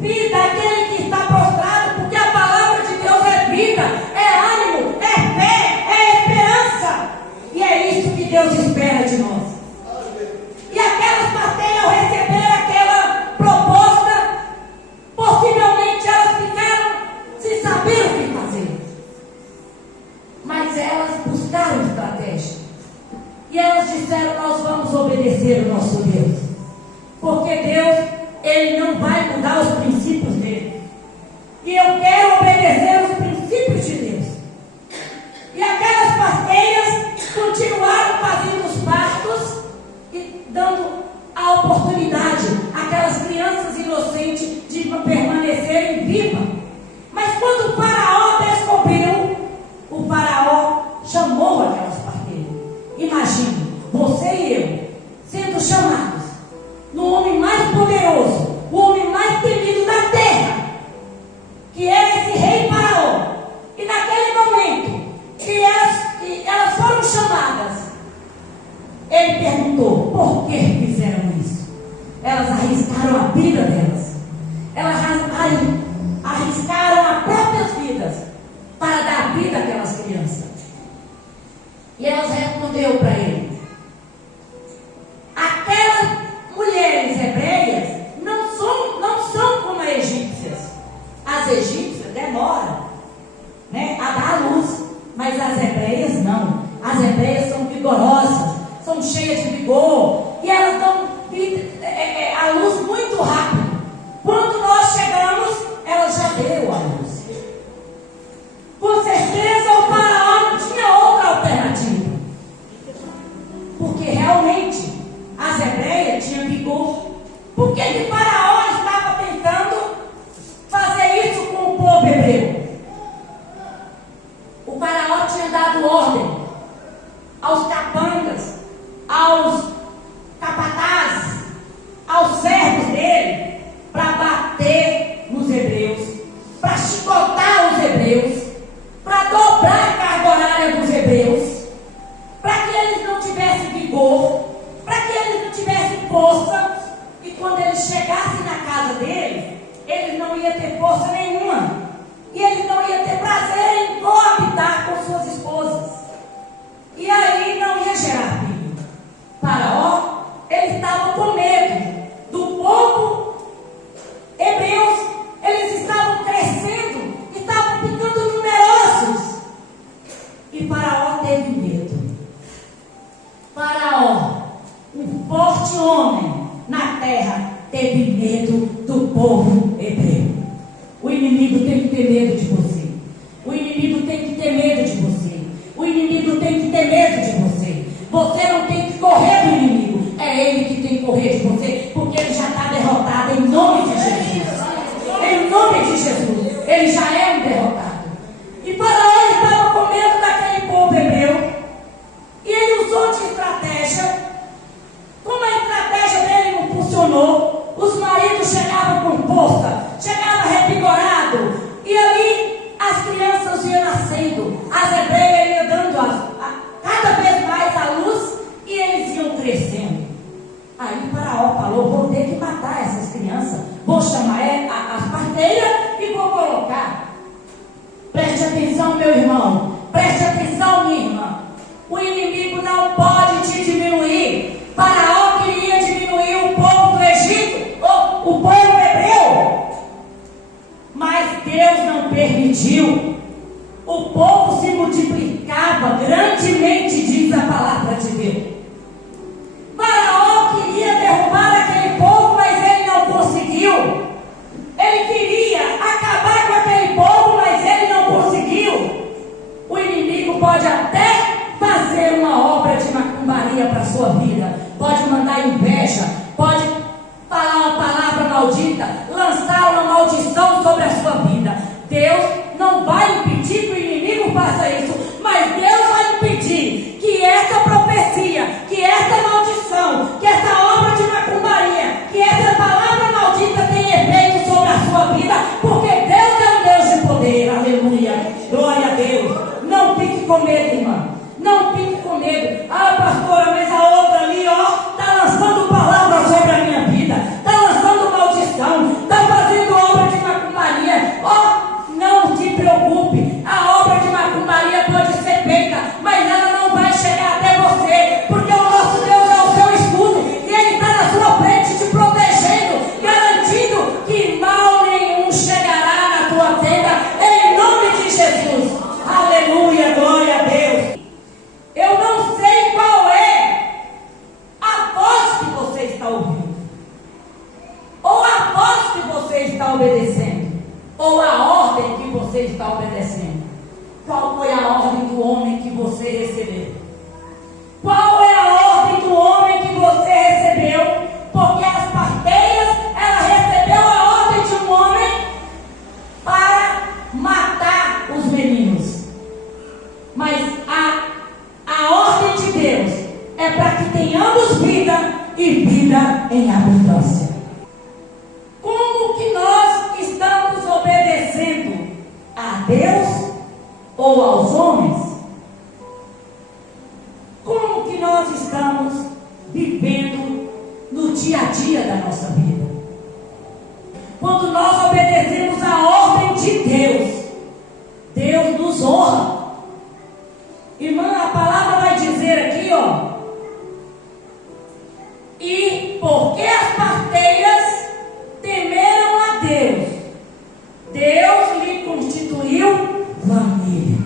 vida àquele que está prostrado, porque a palavra de Deus é vida, é ânimo, é elas buscaram estratégia. E elas disseram: nós vamos obedecer o nosso Deus. Porque Deus, Ele não vai mudar os princípios dele. E eu quero obedecer os princípios de Deus. E aquelas parteiras continuaram fazendo os partos e dando a oportunidade àquelas crianças inocentes de permanecerem vivas. Mas quando o faraó descobriu, o faraó chamou aquelas parteiras. Imagine, você e eu sendo chamados no homem mais poderoso, o homem mais temido da terra, que era esse rei faraó. E naquele momento que elas foram chamadas, ele perguntou: por que fizeram isso? Elas arriscaram a vida delas. Elas arriscaram as próprias vidas para dar vida àquelas crianças. E elas respondeu para ele: aquelas mulheres hebreias não são como as egípcias. As egípcias demoram, né, a dar a luz, mas as hebreias não. As hebreias são vigorosas, são cheias de vigor, e elas dão a luz muito rápido. Quando nós chegamos, ela já deu a luz. Com certeza o faraó não tinha outra alternativa, porque realmente as hebreias tinham vigor. Por que o faraó estava tentando fazer isso com o povo hebreu? O faraó tinha dado ordem aos capangas, aos capatazes, aos servos dele, para bater nos hebreus, para chicotar os hebreus, para dobrar a carga horária dos hebreus, para que eles não tivessem vigor, para que eles não tivessem força, e quando eles chegassem na casa deles, eles não iam ter força nenhuma, e eles não iam ter prazer em coabitar com suas esposas, e aí não ia gerar filho. Faraó, ele estava com medo do povo hebreus. Eles estavam crescendo, estavam ficando numerosos, e Faraó teve medo. Faraó, um forte homem na terra, teve medo do povo hebreu. O inimigo tem que ter medo de você. O inimigo tem que ter medo de você. O inimigo tem que ter medo de você. Você não tem que correr do inimigo. É ele que tem que correr de você, porque ele já está derrotado em nome de Jesus. Em nome de Jesus. Ele já é um derrotado. E Faraó estava com medo daquele povo hebreu. E ele usou de estratégia. Como a estratégia dele não funcionou, os maridos chegavam com força, chegavam revigorados, e ali as crianças iam nascendo, as hebreias iam dando cada vez mais a luz, e eles iam crescendo. Aí Faraó falou: vou ter que matar essas crianças, vou chamar as parteiras e vou colocar. Preste atenção, meu irmão, preste atenção, minha irmã. O inimigo não pode te diminuir. Faraó queria diminuir o povo do Egito, ou o povo hebreu, mas Deus não permitiu. O povo se multiplicava grandemente, diz a palavra de Deus. Faraó queria derrubar aquele povo, mas ele não conseguiu. Ele queria acabar com aquele povo, mas ele não conseguiu. O inimigo pode até fazer uma obra de macumbaria para a sua vida, pode mandar inveja, pode falar uma palavra maldita, lançar uma maldição sobre a sua vida. Deus não vai impedir que o inimigo faça isso, mas Deus vai impedir que essa profecia, que essa maldição, que essa obra de macumbaria, que essa palavra maldita tenha efeito sobre a sua vida, porque Deus é um Deus de poder. Aleluia, glória a Deus. Não fique com medo, irmã. Não fique com medo. Ah, pastora, mas a outra ali, está lançando palavras sobre a minha vida, está lançando maldição, está fazendo obra de macumbaria. Não se preocupe. A obra de macumbaria pode ser feita, mas ela não vai chegar até você, porque o nosso Deus é o seu escudo, e Ele está na sua frente te protegendo, garantindo que mal nenhum chegará na tua tenda, em nome de Jesus. Aleluia, glória a Deus. Mas a ordem de Deus é para que tenhamos vida e vida em abundância. Como que nós estamos obedecendo a Deus ou aos homens? Como que nós estamos vivendo no dia a dia da nossa vida? Quando nós obedecemos a ordem de Deus, Deus nos honra. Irmã, a palavra vai dizer aqui, ó. E porque as parteiras temeram a Deus, Deus lhe constituiu família.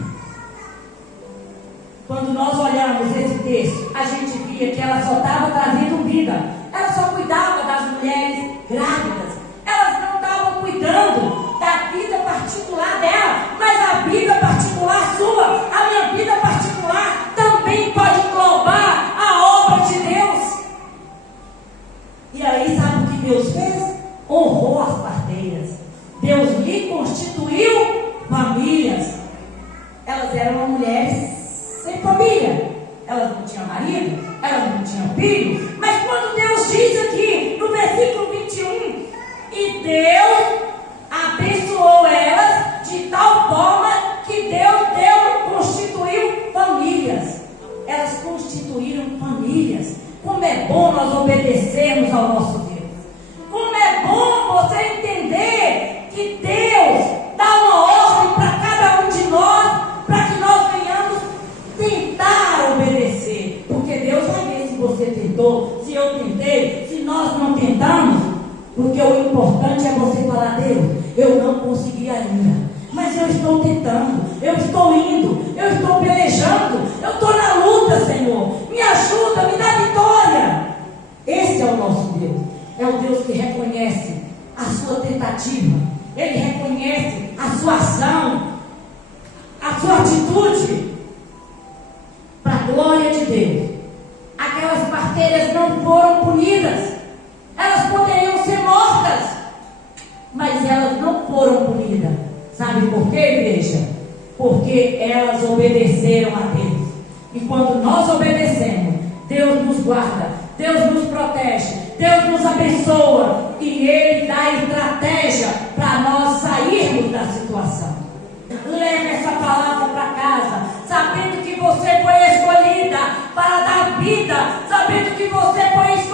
Quando nós olhamos esse texto, a gente via que ela só estava trazendo vida. Ela só cuidava das mulheres grávidas. Elas não estavam cuidando da vida particular dela, mas a vida particular sua, a minha vida particular, também pode englobar a obra de Deus. E aí, sabe o que Deus fez? Honrou as parteiras. Deus lhe constituiu famílias. Elas eram mulheres sem família. Elas não tinham marido, elas não tinham filho. Mas quando Deus diz aqui, no versículo 21, e Deus abençoou elas de tal forma que Deus constituiu famílias. Elas constituíram famílias. Como é bom nós obedecermos ao nosso Deus. Como é bom você entender que Deus dá uma ordem para cada um de nós, para que nós venhamos tentar obedecer. Porque Deus vai ver se você tentou, se eu tentei, se nós não tentamos. Porque o importante é você falar: Deus, eu não consegui ainda, mas eu estou tentando, eu estou indo, eu estou pelejando, eu estou na luta, Senhor, me ajuda, me dá vitória. Esse é o nosso Deus. É o Deus que reconhece a sua tentativa, Ele reconhece a sua ação, a sua atitude, para a glória de Deus. Aquelas parteiras não foram punidas. Elas poderiam ser mortas, mas elas não foram punidas. Sabe por quê, igreja? Porque elas obedeceram a Deus. E quando nós obedecemos, Deus nos guarda, Deus nos protege, Deus nos abençoa, e Ele dá estratégia para nós sairmos da situação. Leve essa palavra para casa, sabendo que você foi escolhida para dar vida, sabendo que você foi escolhida